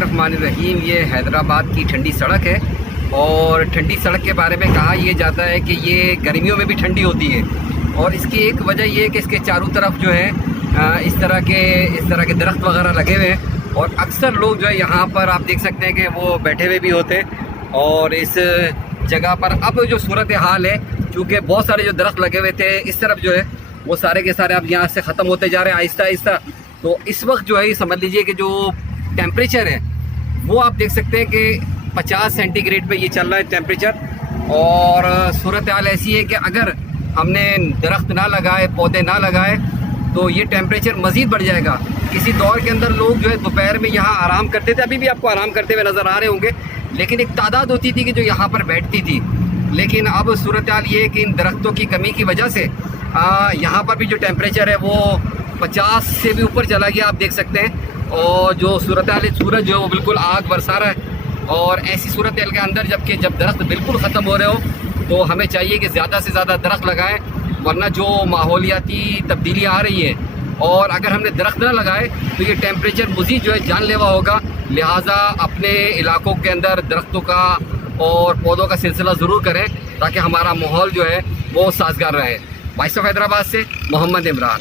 बिस्मिल्लाहिर्रहमानिर्रहीम। ये हैदराबाद की ठंडी सड़क है और ठंडी सड़क के बारे में कहा यह जाता है कि ये गर्मियों में भी ठंडी होती है। और इसकी एक वजह ये है कि इसके चारों तरफ जो है इस तरह के दरख्त वगैरह लगे हुए हैं और अक्सर लोग जो है यहाँ पर आप देख सकते हैं कि वो बैठे हुए भी होते हैं। और इस जगह पर अब जो सूरत हाल है, चूँकि बहुत सारे जो दरख्त लगे हुए थे इस तरफ जो है वो सारे के सारे अब यहाँ से ख़त्म होते जा रहे हैं आहिस्ता आहिस्ता। तो इस वक्त जो है समझ लीजिए कि जो टेम्परेचर है वो आप देख सकते हैं कि 50 सेंटीग्रेड पे ये चल रहा है टेम्परेचर। और सूरत हाल ऐसी है कि अगर हमने दरख्त ना लगाए, पौधे ना लगाए तो ये टेम्परेचर मज़ीद बढ़ जाएगा। किसी दौर के अंदर लोग जो है दोपहर में यहाँ आराम करते थे, अभी भी आपको आराम करते हुए नज़र आ रहे होंगे, लेकिन एक तादाद होती थी कि जो यहाँ पर बैठती थी। लेकिन अब सूरत हाल ये है कि इन दरख्तों की कमी की वजह से यहाँ पर भी जो टेम्परेचर है वो 50 से भी ऊपर चला गया, आप देख सकते हैं। और जो सूरत हाल है, सूरज जो है वो बिल्कुल आग बरसा रहा है। और ऐसी सूरत हाल के अंदर जब दरख्त बिल्कुल ख़त्म हो रहे हो तो हमें चाहिए कि ज़्यादा से ज़्यादा दरख्त लगाएं, वरना जो माहौलियाती तब्दीली आ रही है और अगर हमने दरख्त ना लगाए तो ये टेम्परेचर मज़ीद जो है जानलेवा होगा। लिहाजा अपने इलाकों के अंदर दरख्तों का और पौधों का सिलसिला ज़रूर करें ताकि हमारा माहौल जो है वो साजगार रहे। वॉइस ऑफ हैदराबाद से मोहम्मद इमरान।